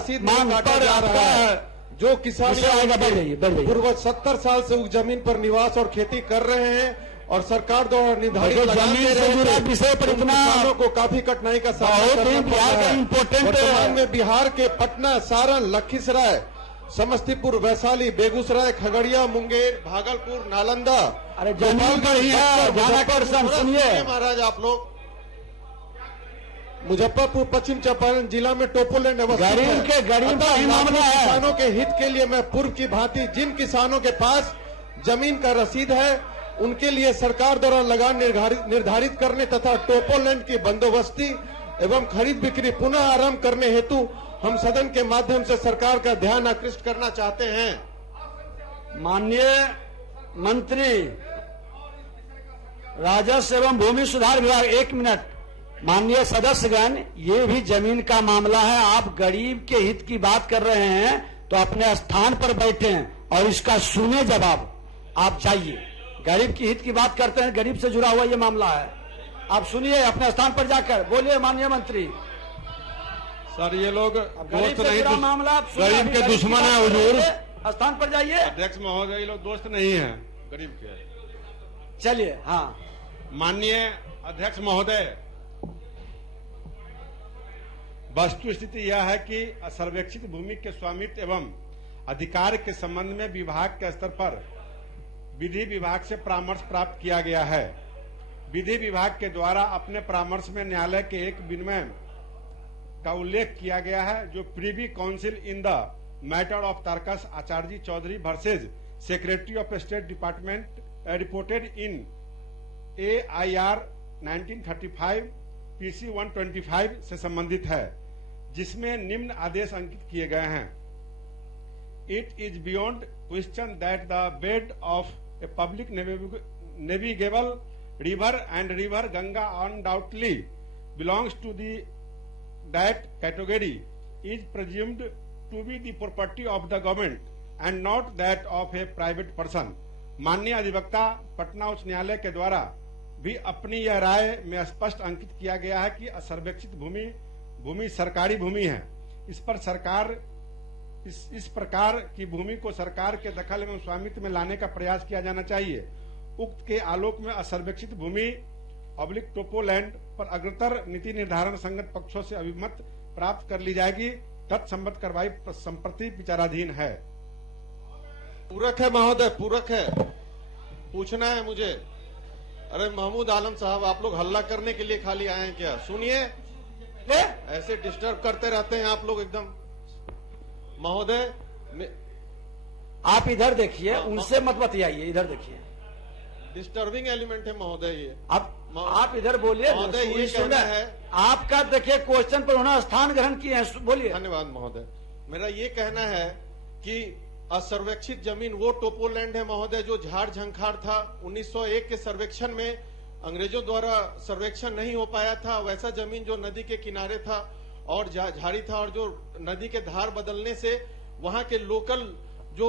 रसीद नहीं काटा जा रहा है। जो किसान पूर्व 70 साल से उस जमीन पर निवास और खेती कर रहे हैं और सरकार द्वारा निर्धारित जमीन से जुड़ा विषय पर इतना किसानों को काफी कठिनाई का सामना करना पड़ रहा है। वर्तमान में बिहार के पटना, सारण, लखीसराय, समस्तीपुर, वैशाली, बेगूसराय, खगड़िया, मुंगेर, भागलपुर, नालंदा, अरे जमीन पर ही है। सुनिए महाराज, आप लोग मुजफ्फरपुर, पश्चिम चंपारण जिला में टोपोलैंड गरीब का ही मामला है। किसानों के हित के लिए मैं पूर्व की भांति जिन किसानों के पास जमीन का रसीद है उनके लिए सरकार द्वारा लगान निर्धारित करने तथा टोपोलैंड की बंदोबस्ती एवं खरीद बिक्री पुनः आरंभ करने हेतु हम सदन के माध्यम से सरकार का ध्यान आकृष्ट करना चाहते हैं। माननीय मंत्री राजस्व एवं भूमि सुधार विभाग, 1 मिनट। माननीय सदस्यगण, ये भी जमीन का मामला है। आप गरीब के हित की बात कर रहे हैं तो अपने स्थान पर बैठे और इसका सुने जवाब। आप जाइए, गरीब की हित की बात करते हैं, गरीब से जुड़ा हुआ ये मामला है। आप सुनिए, अपने स्थान पर जाकर बोलिए। माननीय मंत्री, सर ये लोग दोस्त नहीं, मामला गरीब के दुश्मन है हुजूर। स्थान पर जाइए। अध्यक्ष महोदय, ये लोग दोस्त नहीं है गरीब के। चलिए। हाँ, माननीय अध्यक्ष महोदय, वस्तु स्थिति यह है कि असर्वेक्षित भूमि के स्वामित्व एवं अधिकार के संबंध में विभाग के स्तर पर विधि विभाग से परामर्श प्राप्त किया गया है। विधि विभाग के द्वारा अपने परामर्श में न्यायालय के एक विनिमय का उल्लेख किया गया है, जो privy council in the matter of तारकस Acharya Chaudhary versus secretary of state department reported in AIR 1935 PC 125 से संबंधित है, जिसमें निम्न आदेश अंकित किए गए हैं। It is beyond question that the bed of a public navigable river and river Ganga undoubtedly belongs to that category is presumed to be the property of the government and not that of a private person। माननीय अधिवक्ता, पटना उच्च न्यायालय के द्वारा भी अपनी यह राय में स्पष्ट अंकित किया गया है कि असर्वेक्षित भूमि सरकारी भूमि है। इस पर सरकार इस प्रकार की भूमि को सरकार के दखल एवं स्वामित्व में लाने का प्रयास किया जाना चाहिए। उक्त के आलोक में असर्वेक्षित भूमि / टोपोलैंड पर अग्रतर नीति निर्धारण संगत पक्षों से अभिमत प्राप्त कर ली जाएगी। तत्संबद्ध कार्रवाई संप्रति विचाराधीन है। पूरक है महोदय, पूरक है। पूछना है मुझे। अरे महमूद आलम साहब, आप लोग हल्ला करने के लिए खाली आए हैं क्या? सुनिए, ऐसे डिस्टर्ब करते रहते हैं आप लोग एकदम। महोदय, आप इधर देखिए, उनसे मत बतियाइए, इधर देखिए। डिस्टर्बिंग एलिमेंट है महोदय ये। आप इधर बोलिए। महोदय, ये कहना है आपका, देखिए क्वेश्चन पर उन्होंने स्थान ग्रहण किए हैं, बोलिए। धन्यवाद महोदय। मेरा ये कहना है कि असर्वेक्षित जमीन वो टोपोलैंड है महोदय जो झाड़ झंखाड़ था। 1901 के सर्वेक्षण में अंग्रेजों द्वारा सर्वेक्षण नहीं हो पाया था। वैसा जमीन जो नदी के किनारे था और झाड़ी था, और जो नदी के धार बदलने से वहां के लोकल जो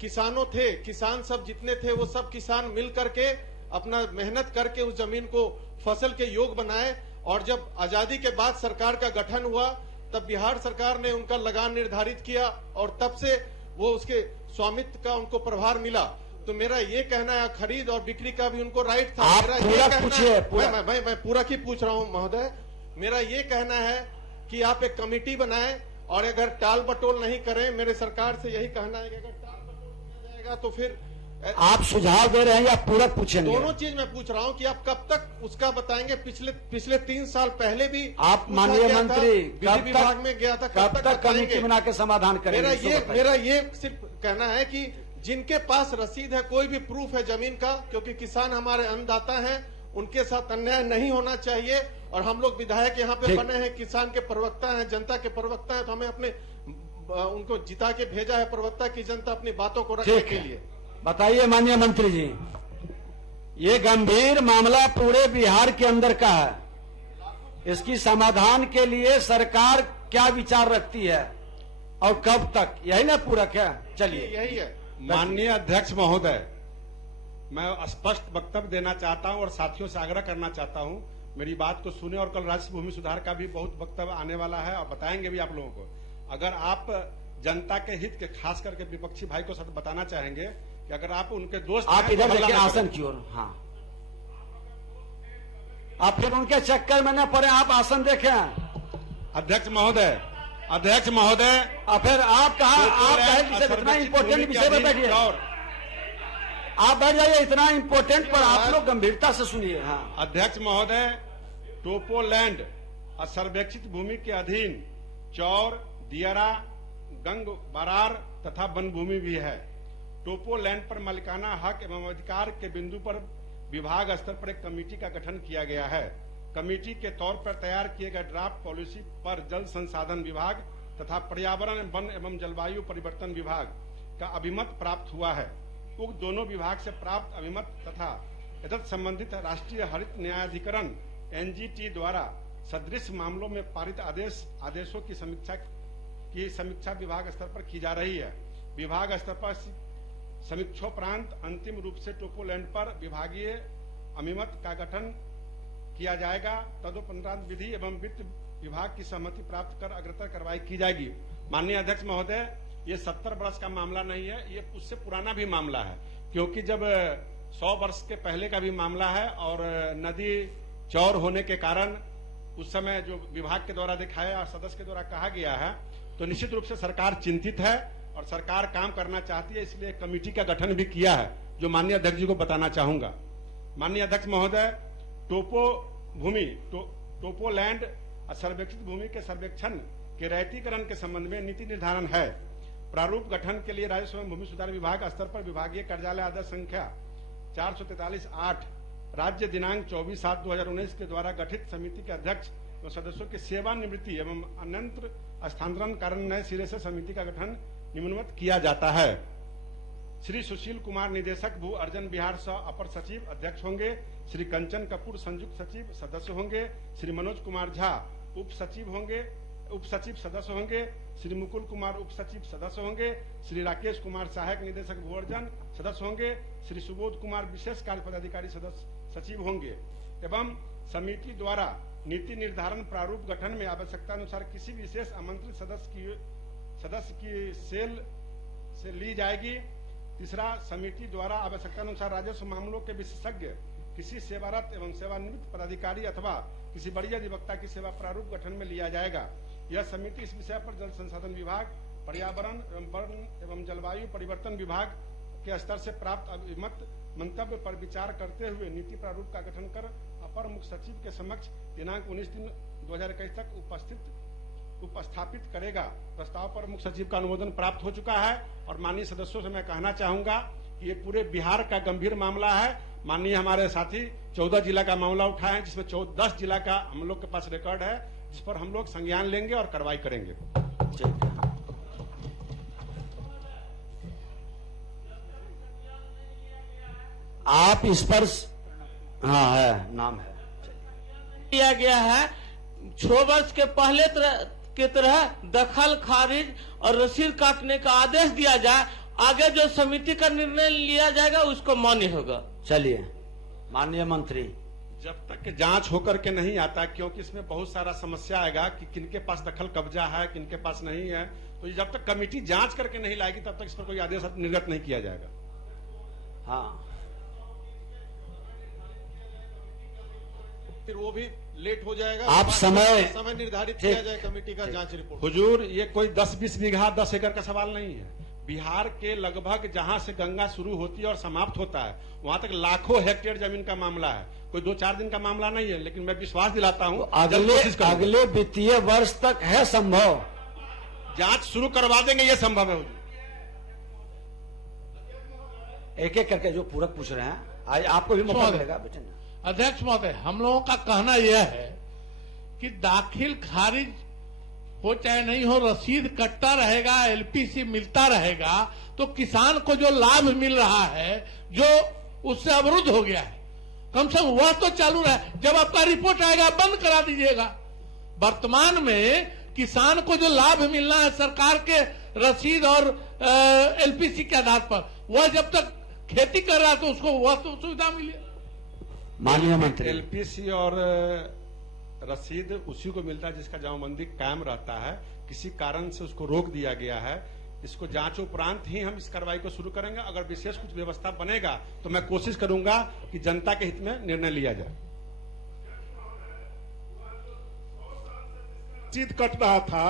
किसानों थे, किसान सब जितने थे वो सब किसान मिल करके अपना मेहनत करके उस जमीन को फसल के योग बनाए। और जब आजादी के बाद सरकार का गठन हुआ तब बिहार सरकार ने उनका लगान निर्धारित किया और तब से वो उसके स्वामित्व का उनको प्रभार मिला। तो मेरा ये कहना है, खरीद और बिक्री का भी उनको राइट था। मेरा ये कहना है, मैं पूरा की पूछ रहा हूँ महोदय। मेरा ये कहना है कि आप एक कमेटी बनाएं और अगर टाल बटोल नहीं करें, मेरे सरकार से यही कहना है कि अगर टाल बटोल किया जाएगा तो फिर आप सुझाव दे रहे हैं या पूरक पूछेंगे? दोनों चीज मैं पूछ रहा हूं कि आप कब तक उसका बताएंगे। पिछले 3 साल पहले भी आप माननीय मंत्री विधि विभाग में गया था, कब तक कमेटी बना के समाधान करेंगे? मेरा ये सिर्फ कहना है कि जिनके पास रसीद है, कोई भी प्रूफ है जमीन का, क्योंकि किसान हमारे अन्नदाता हैं, उनके साथ अन्याय नहीं होना चाहिए। और हम लोग विधायक यहाँ पे बने हैं, किसान के प्रवक्ता हैं, जनता के प्रवक्ता हैं, तो हमें अपने उनको जिता के भेजा है प्रवक्ता की जनता अपनी बातों को रखने के लिए। बताइए माननीय मंत्री जी, ये गंभीर मामला पूरे बिहार के अंदर का है। इसकी समाधान के लिए सरकार क्या विचार रखती है और कब तक? यही ना पूरक है? चलिए, यही है। माननीय अध्यक्ष महोदय, मैं स्पष्ट वक्तव्य देना चाहता हूं और साथियों से आग्रह करना चाहता हूं, मेरी बात को सुने। और कल राजस्व भूमि सुधार का भी बहुत वक्तव्य आने वाला है और बताएंगे भी आप लोगों को। अगर आप जनता के हित के, खास करके विपक्षी भाई को सच बताना चाहेंगे कि अगर आप उनके दोस्त आप हैं, तो इधर हल्ला देखिए न आसन करें। की ओर। हाँ, आप फिर उनके चक्कर में न पड़े, आप आसन देखें। अध्यक्ष महोदय, और फिर आप कहा, आप कहे कि इतना इंपॉर्टेंट विषय पर बैठिए, आप बैठ जाइए। इतना इंपॉर्टेंट पर आप लोग गंभीरता से सुनिए। हाँ, अध्यक्ष महोदय, टोपोलैंड असर्वेक्षित भूमि के अधीन चौर, दियरा, गंग बरार तथा वन भूमि भी है। टोपोलैंड पर मालिकाना हक एवं अधिकार के बिंदु पर विभाग स्तर पर एक कमेटी का गठन किया गया है। कमेटी के तौर पर तैयार किए गए ड्राफ्ट पॉलिसी पर जल संसाधन विभाग तथा पर्यावरण, वन एवं जलवायु परिवर्तन विभाग का अभिमत प्राप्त हुआ है। उक्त दोनों विभाग से प्राप्त अभिमत तथा एतत् संबंधित राष्ट्रीय हरित न्यायाधिकरण एनजीटी द्वारा सदृश मामलों में पारित आदेशों की समीक्षा विभाग स्तर पर की जा रही है। विभाग स्तर पर समीक्षोपरांत अंतिम रूप से टोपोलैंड पर विभागीय अभिमत का गठन किया जाएगा। तदुपरांत विधि एवं वित्त विभाग की सहमति प्राप्त कर अग्रतर कार्रवाई की जाएगी। माननीय अध्यक्ष महोदय, ये 70 वर्ष का मामला नहीं है, ये उससे पुराना भी मामला है, क्योंकि जब 100 वर्ष के पहले का भी मामला है और नदी चौर होने के कारण उस समय जो विभाग के द्वारा दिखाया, सदस्य के द्वारा कहा गया है, तो निश्चित रूप से सरकार चिंतित है और सरकार काम करना चाहती है, इसलिए कमेटी का गठन भी किया है, जो माननीय अध्यक्ष जी को बताना चाहूंगा। माननीय अध्यक्ष महोदय, टोपोलैंड असर्वेक्षित भूमि के सर्वेक्षण के रैतीकरण के संबंध में नीति निर्धारण है। प्रारूप गठन के लिए राजस्व एवं भूमि सुधार विभाग स्तर पर विभागीय कार्यालय आदेश संख्या 443/8 राज्य दिनांक 24/7/2019 के द्वारा गठित समिति के अध्यक्ष व सदस्यों की सेवानिवृत्ति एवं अन्यंत्र स्थानांतरण कारण नए सिरे से समिति का गठन निम्नवत किया जाता है। श्री सुशील कुमार निदेशक भू अर्जन बिहार सह अपर सचिव अध्यक्ष होंगे। श्री कंचन कपूर संयुक्त सचिव सदस्य होंगे। श्री मनोज कुमार झा उप सचिव सदस्य होंगे। श्री मुकुल कुमार उप सचिव सदस्य होंगे। श्री राकेश कुमार सहायक निदेशक भू अर्जन सदस्य होंगे। श्री सुबोध कुमार विशेष कार्य पदाधिकारी सचिव होंगे। एवं समिति द्वारा नीति निर्धारण प्रारूप गठन में आवश्यकता अनुसार किसी विशेष आमंत्रित सदस्य की सेल से ली जाएगी। तीसरा, समिति द्वारा आवश्यकता अनुसार राजस्व मामलों के विशेषज्ञ किसी सेवारत एवं सेवानिवृत्त पदाधिकारी अथवा किसी बड़ी अधिवक्ता की सेवा प्रारूप गठन में लिया जाएगा। यह समिति इस विषय पर जल संसाधन विभाग, पर्यावरण एवं वन एवं जलवायु परिवर्तन विभाग के स्तर से प्राप्त अभिमत मंतव्य पर विचार करते हुए नीति प्रारूप का गठन कर अपर मुख्य सचिव के समक्ष दिनांक 19/3/2021 तक उपस्थापित करेगा। प्रस्ताव पर मुख्य सचिव का अनुमोदन प्राप्त हो चुका है और माननीय सदस्यों से मैं कहना चाहूंगा कि ये पूरे बिहार का गंभीर मामला है। माननीय हमारे साथी 14 जिला का मामला उठाए हैं, जिसमें 10 जिला का हम लोग के पास रिकॉर्ड है, जिस पर हम लोग संज्ञान लेंगे और कार्रवाई करेंगे। आप इस पर हाँ है, नाम है किया गया है। 6 वर्ष के पहले की तरह दखल खारिज और रसीद काटने का आदेश दिया जाए। आगे जो समिति का निर्णय लिया जाएगा उसको मान्य होगा। चलिए माननीय मंत्री, जब तक जांच होकर के नहीं आता, क्योंकि इसमें बहुत सारा समस्या आएगा कि किनके पास दखल कब्जा है, किनके पास नहीं है, तो जब तक कमेटी जांच करके नहीं लाएगी तब तक इस पर कोई आदेश निर्गत नहीं किया जाएगा। हाँ फिर वो भी लेट हो जाएगा। आप समय निर्धारित किया जाए कमेटी का जांच रिपोर्ट। हुजूर, ये कोई 10-20 बीघा 10 एकड़ का सवाल नहीं है। बिहार के लगभग जहां से गंगा शुरू होती है और समाप्त होता है, वहां तक लाखों हेक्टेयर जमीन का मामला है। कोई 2-4 दिन का मामला नहीं है, लेकिन मैं विश्वास दिलाता हूं तो अगले वित्तीय वर्ष तक है संभव, जांच शुरू करवा देंगे, ये संभव है हुजूर। एक एक करके जो पूरक पूछ रहे हैं, आज आपको भी मौका मिलेगा बेटे। अध्यक्ष महोदय, हम लोगों का कहना यह है कि दाखिल खारिज हो चाहे नहीं हो, रसीद कटता रहेगा, एलपीसी मिलता रहेगा, तो किसान को जो लाभ मिल रहा है, जो उससे अवरुद्ध हो गया है, कम से कम वह तो चालू रहे। जब आपका रिपोर्ट आएगा बंद करा दीजिएगा। वर्तमान में किसान को जो लाभ मिलना है सरकार के रसीद और एलपीसी के आधार पर, वह जब तक खेती कर रहा है तो उसको वह तो सुविधा मिले। माननीय मंत्री, एलपीसी और रसीद उसी को मिलता है जिसका जमाबंदी कायम रहता है। किसी कारण से उसको रोक दिया गया है। इसको जांच उपरांत ही हम इस कार्रवाई को शुरू करेंगे। अगर विशेष कुछ व्यवस्था बनेगा तो मैं कोशिश करूंगा कि जनता के हित में निर्णय लिया जाए। रसीद कट रहा था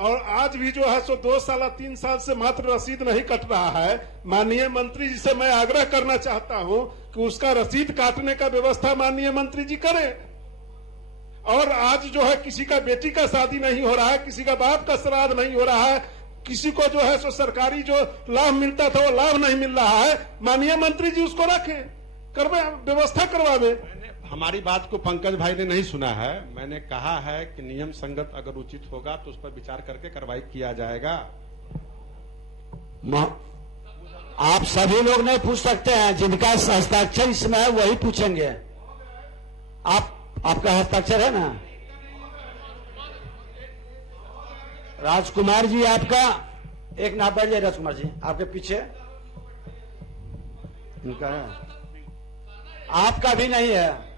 और आज भी जो है सो 2 साल 3 साल से मात्र रसीद नहीं कट रहा है। माननीय मंत्री जी से मैं आग्रह करना चाहता हूं कि उसका रसीद काटने का व्यवस्था माननीय मंत्री जी करें। और आज जो है किसी का बेटी का शादी नहीं हो रहा है, किसी का बाप का श्राद्ध नहीं हो रहा है, किसी को जो है सो सरकारी जो लाभ मिलता था वो लाभ नहीं मिल रहा है। माननीय मंत्री जी उसको रखें, करवे व्यवस्था करवावे। हमारी बात को पंकज भाई ने नहीं सुना है। मैंने कहा है कि नियम संगत अगर उचित होगा तो उस पर विचार करके कार्रवाई किया जाएगा। आप सभी लोग नहीं पूछ सकते हैं, जिनका हस्ताक्षर इसमें है वही पूछेंगे। आपका हस्ताक्षर है ना राजकुमार जी? आपका एक ना बैठ जाए राजकुमार जी, आपके पीछे उनका है, आपका भी नहीं है।